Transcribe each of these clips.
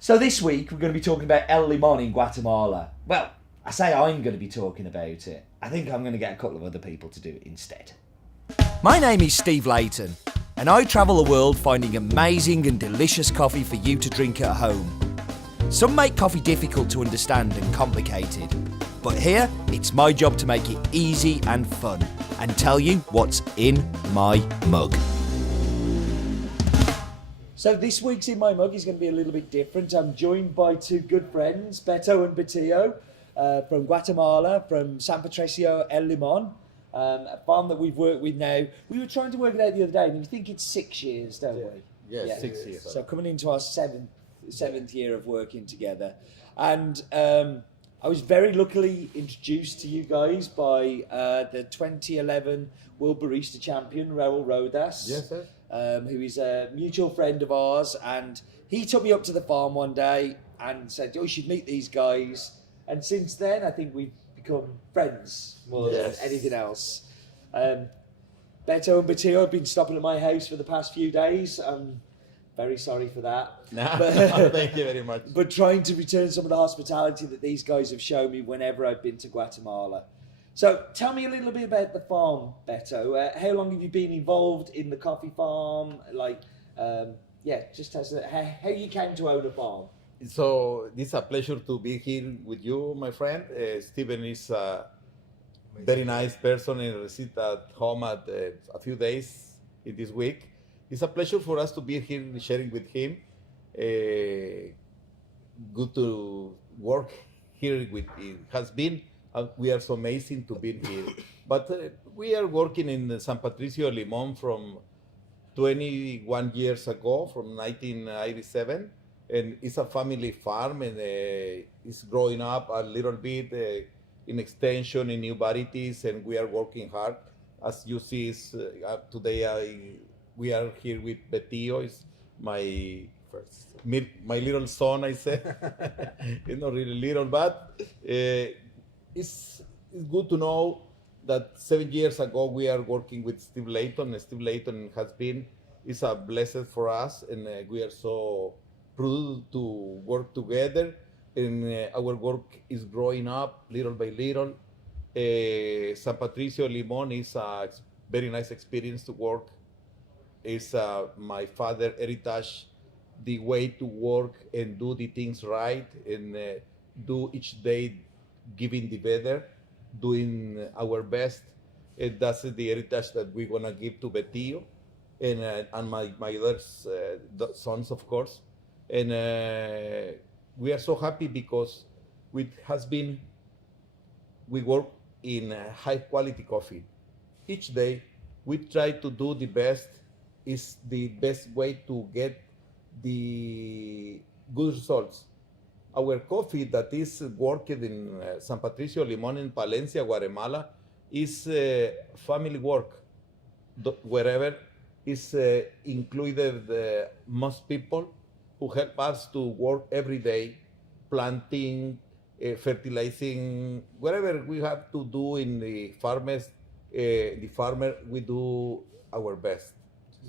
So this week we're going to be talking about El Limon in Guatemala. Well, I say I'm going to be talking about it. I think I'm going to get a couple of other people to do it instead. My name is Steve Layton, and I travel the world finding amazing and delicious coffee for you to drink at home. Some make coffee difficult to understand and complicated, but here it's my job to make it easy and fun and tell you what's in my mug. So this week's In My Mug is going to be a little bit different. I'm joined by two good friends, Beto and Batillo, from Guatemala, from San Patricio, El Limon, a farm that we've worked with now. We were trying to work it out the other day, and we think it's 6 years, don't we? Yeah, 6 years. So coming into our seventh year of working together. And I was very luckily introduced to you guys by the 2011 World Barista Champion, Raul Rodas. Yes, sir. Who is a mutual friend of ours, and he took me up to the farm one day and said, "Oh, you should meet these guys." And since then, I think we've become friends more than anything else. Beto and Batillo have been stopping at my house for the past few days. I'm very sorry for that. Thank you very much. But trying to return some of the hospitality that these guys have shown me whenever I've been to Guatemala. So tell me a little bit about the farm, Beto. How long have you been involved in the coffee farm? Just tell us how you came to own a farm. So it's a pleasure to be here with you, my friend. Steven is a very nice person and received at home at a few days in this week. It's a pleasure for us to be here sharing with him. Good to work here with it has been. We are so amazing to be here. But we are working in San Patricio, Limon from 21 years ago, from 1987. And it's a family farm, and it's growing up a little bit in extension, in new varieties, and we are working hard. As you see, today we are here with Betillo. It's my little son, I say. It's not really little, but it's good to know that 7 years ago we are working with Steve Layton. Steve Layton is a blessing for us, and we are so proud to work together. And our work is growing up little by little. San Patricio Limon is a very nice experience to work. It's my father heritage, the way to work and do the things right, and do each day giving the better, doing our best. And that's the heritage that we're gonna give to Betillo and my other sons, of course. And we are so happy because we work in high quality coffee. Each day we try to do the best. Is the best way to get the good results. Our coffee that is worked in San Patricio, Limon, in Palencia, Guatemala, is family work. Wherever is included most people who help us to work every day, planting, fertilizing, whatever we have to do in the farmer, we do our best.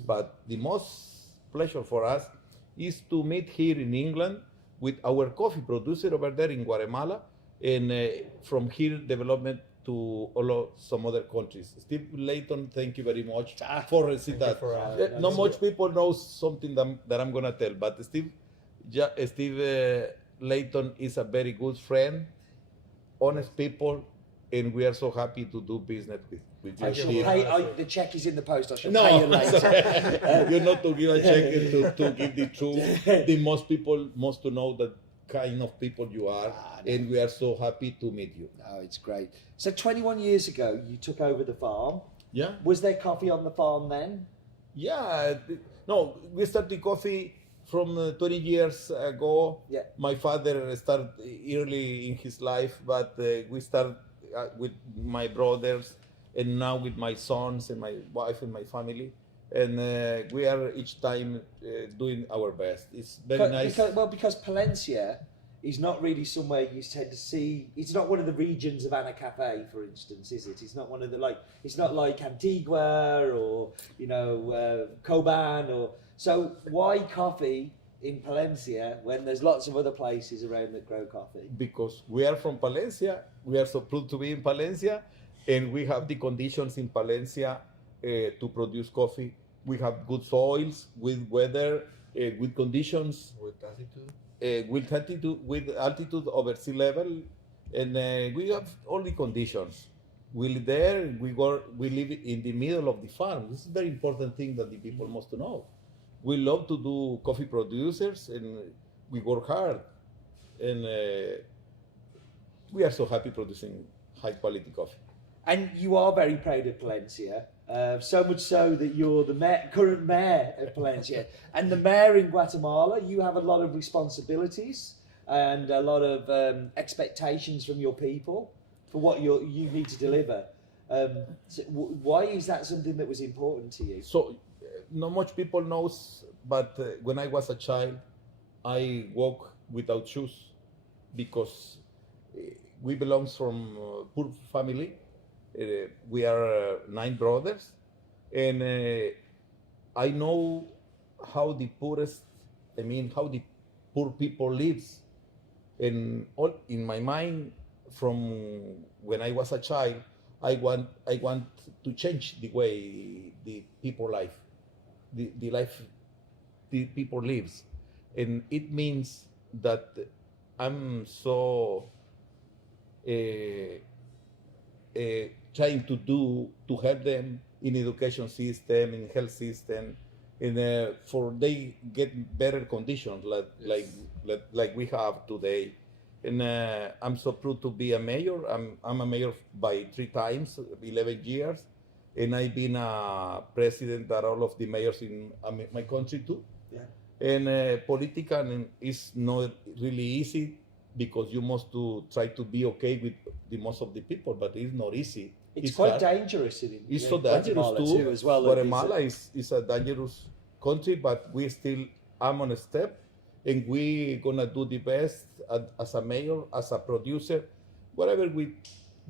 But the most pleasure for us is to meet here in England with our coffee producer over there in Guatemala, and from here development to some other countries. Steve Layton, thank you very much for receiving that. Not much people know something that I'm gonna tell, but Steve Layton is a very good friend, honest people, and we are so happy to do business with you. The check is in the post. I shall pay you later. You're not to give a check to give the truth. The most people must to know that kind of people you are, and we are so happy to meet you. Oh, it's great. So 21 years ago, you took over the farm. Yeah. Was there coffee on the farm then? Yeah. No, we started coffee from 20 years ago. Yeah. My father started early in his life, but we started with my brothers, and now with my sons and my wife and my family. And we are each time doing our best. It's very nice. Because Palencia is not really somewhere you tend to see. It's not one of the regions of Anacafe, for instance, is it? It's not one of the It's not like Antigua or Coban or. So why coffee in Palencia when there's lots of other places around that grow coffee? Because we are from Palencia, we are so proud to be in Palencia, and we have the conditions in Palencia to produce coffee. We have good soils, good weather, good conditions, with altitude over sea level, and we have all the conditions. We live there. We live in the middle of the farm. This is a very important thing that the people must know. We love to do coffee producers, and we work hard, and we are so happy producing high quality coffee. And you are very proud of Palencia, so much so that you're the current mayor of Palencia. And the mayor in Guatemala, you have a lot of responsibilities and a lot of expectations from your people for what you need to deliver. Why is that something that was important to you? So, not much people knows, but when I was a child, I walk without shoes because we belong from a poor family. We are 9 brothers, and I know how the how the poor people lives. And all in my mind, from when I was a child, I want to change the way the people live, the life the people lives, and it means that I'm so trying to help them in education system, in health system, and for they get better conditions like we have today. And I'm so proud to be a mayor. I'm a mayor by 3 times, 11 years, and I've been a president at all of the mayors in my country too. Yeah. And political is not really easy because you must to try to be okay with the most of the people, but it's not easy. It's quite dangerous it's so dangerous too. As well. Guatemala is a dangerous country, but we still am on a step, and we gonna do the best as a mayor, as a producer, whatever we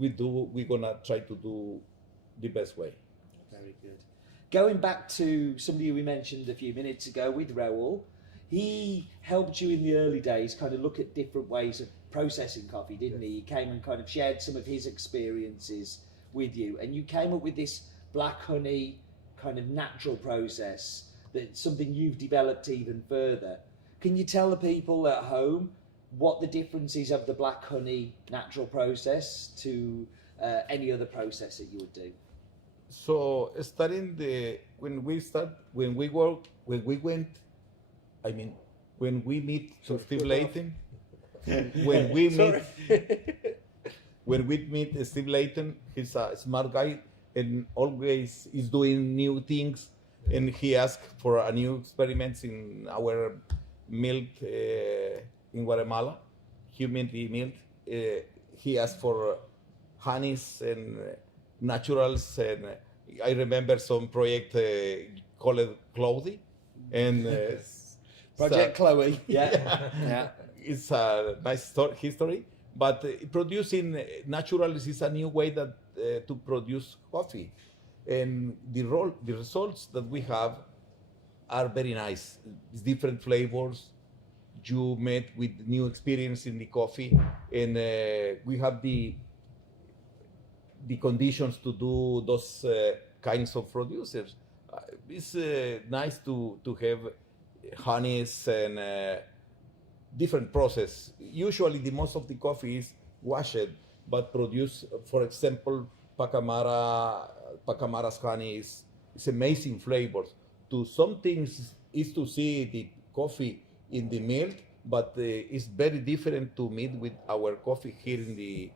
do, we're gonna try to do the best way. Very good. Going back to somebody we mentioned a few minutes ago with Raul, he helped you in the early days kind of look at different ways of processing coffee, didn't he? He came and kind of shared some of his experiences with you, and you came up with this black honey kind of natural process that's something you've developed even further. Can you tell the people at home what the difference is of the black honey natural process to any other process that you would do? So when we meet to Steve Layton, when we meet Steve Layton, he's a smart guy and always is doing new things, and he asked for a new experiments in our milk in Guatemala, humidity milk. He asked for honeys and naturals, and I remember some project called Chloe, and Project Chloe. Yeah. It's a nice history, but producing naturals is a new way that to produce coffee, and the results that we have are very nice. It's different flavors. You met with new experience in the coffee, and we have the conditions to do those kinds of producers. It's nice to have honeys and different process. Usually, the most of the coffee is washed, but produce, for example, Pacamara's honey is amazing flavors. To some things is to see the coffee in the milk, but it's very different to meet with our coffee here in the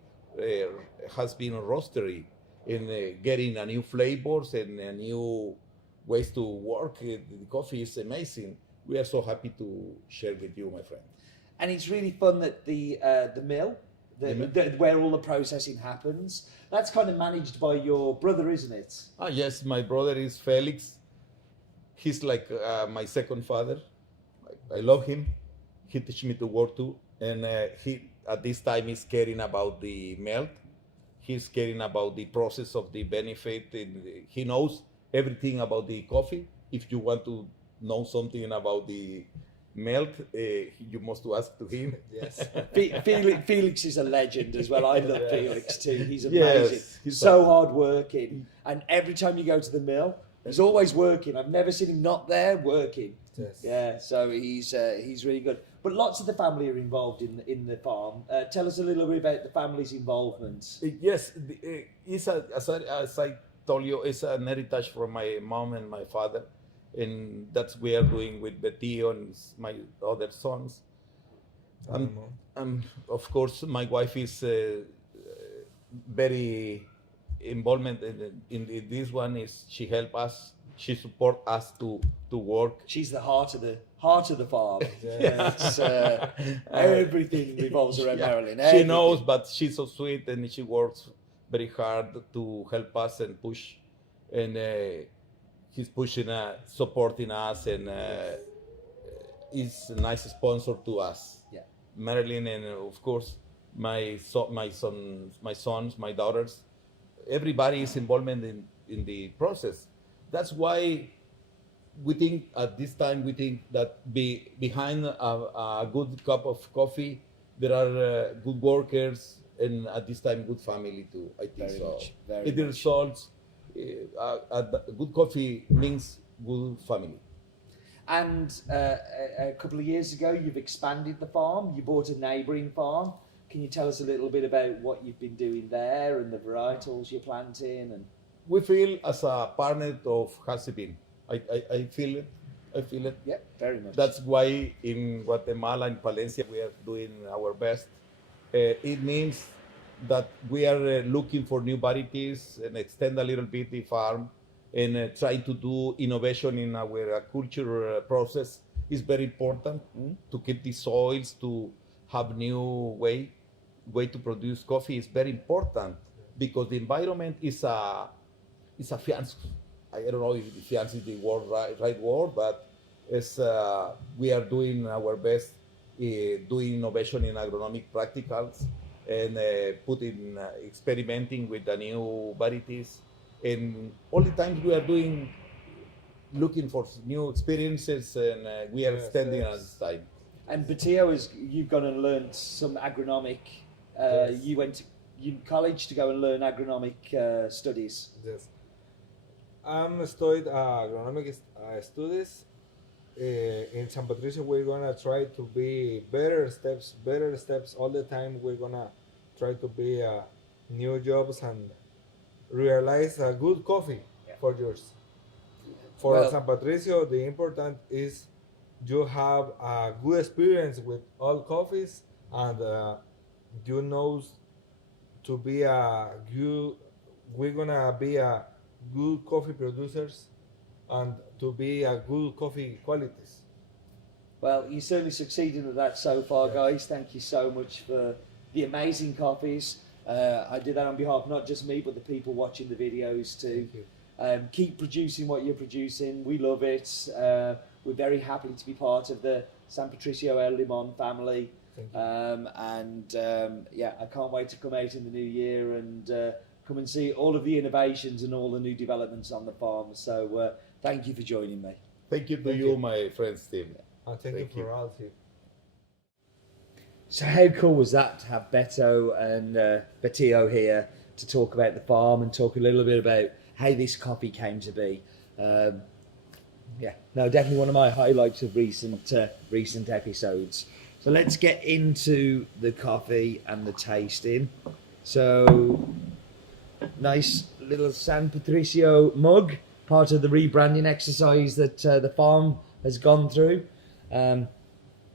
has been roastery, in getting a new flavors and a new ways to work. The coffee is amazing. We are so happy to share with you, my friend. And it's really fun that the mill, where all the processing happens, that's kind of managed by your brother, isn't it? Yes, my brother is Felix. He's like my second father. I love him. He teach me to work too, and he at this time is caring about the milk. He's caring about the process of the benefit, and he knows everything about the coffee. If you want to know something about the melt, you must ask to him. Yes. Felix is a legend as well. I love Felix too. He's Yes, amazing. he's So hard working. And every time you go to the mill, he's always working. I've never seen him not there working. Yes. Yeah, so he's really good. But lots of the family are involved in the farm. Tell us a little bit about the family's involvement. Yes, it's as I told you, it's an heritage from my mom and my father, and that's we are doing with Betio and my other sons. Of course, my wife is very involvement in this one. Is she help us? She support us to work. She's the heart of the farm. Yeah. It's, everything revolves around Marilyn. She Everything. knows, but she's so sweet and she works very hard to help us and push. And he's pushing, supporting us, and is a nice sponsor to us. Yeah. Marilyn, and of course my sons, my daughters, everybody is involved in the process. That's why we think at this time that behind a good cup of coffee there are good workers, and at this time good family too. I think Very so. much, very The much. results, good coffee means good family. And a couple of years ago, you've expanded the farm. You bought a neighbouring farm. Can you tell us a little bit about what you've been doing there and the varietals you're planting? And We feel as a partner of Hasibin. I feel it. I feel it. yeah, very much. That's why in Guatemala, in Palencia, we are doing our best. It means that we are looking for new varieties and extend a little bit the farm, and try to do innovation in our culture process is very important to keep the soils, to have new way to produce coffee is very important, because the environment is a fiance. I don't know if fiance is the right word, but it's, we are doing our best doing innovation in agronomic practicals, and experimenting with the new varieties. And all the time we are looking for new experiences, and we are standing at this time. And Betio, you've gone and learned some agronomic. Yes. You went to college to go and learn agronomic studies. Yes. I'm studied agronomic studies. In San Patricio, we're gonna try to be better steps all the time. We're gonna try to be new jobs and realize a good coffee for yours. For Well- San Patricio, the important is you have a good experience with all coffees, and you know to be we're gonna be a good coffee producers, and to be a good coffee qualities. Well, you certainly succeeded at that so far, Yes. guys. Thank you so much for the amazing coffees. I did that on behalf of not just me, but the people watching the videos too. Thank you. Keep producing what you're producing. We love it. We're very happy to be part of the San Patricio El Limon family. Thank you. Yeah, I can't wait to come out in the new year and come and see all of the innovations and all the new developments on the farm. So thank you for joining me. Thank you to Thank you, you. my friend Steve. And thank Thank you you. for all you. So how cool was that to have Beto and Betio here to talk about the farm and talk a little bit about how this coffee came to be? Yeah, no, definitely one of my highlights of recent episodes. So let's get into the coffee and the tasting. So nice little San Patricio mug, part of the rebranding exercise that the farm has gone through. And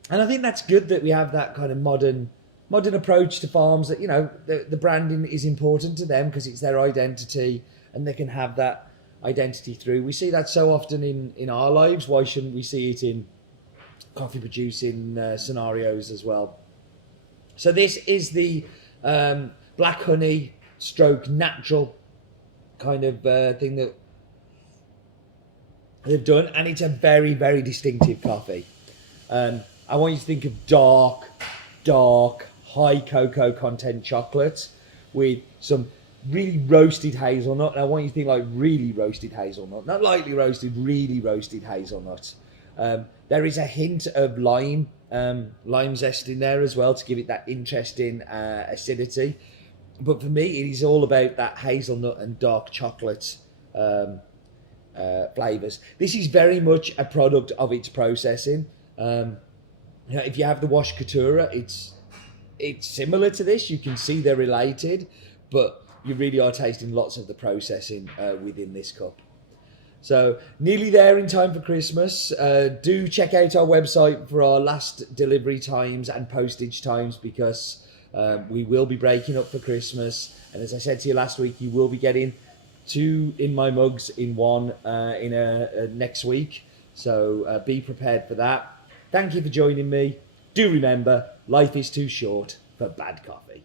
I think that's good that we have that kind of modern approach to farms, that, you know, the branding is important to them because it's their identity and they can have that identity through. We see that so often in our lives. Why shouldn't we see it in coffee producing scenarios as well? So this is the black honey stroke natural kind of thing that they've done, and it's a very, very distinctive coffee. I want you to think of dark, high cocoa content chocolate with some really roasted hazelnut. And I want you to think like really roasted hazelnut, not lightly roasted, really roasted hazelnut. There is a hint of lime zest in there as well to give it that interesting acidity. But for me, it is all about that hazelnut and dark chocolate flavours. This is very much a product of its processing. If you have the Wash Couture, it's similar to this. You can see they're related, but you really are tasting lots of the processing within this cup. So nearly there in time for Christmas. Do check out our website for our last delivery times and postage times, because we will be breaking up for Christmas. And as I said to you last week, you will be getting 2 in my mugs in one next week. So be prepared for that. Thank you for joining me. Do remember, life is too short for bad coffee.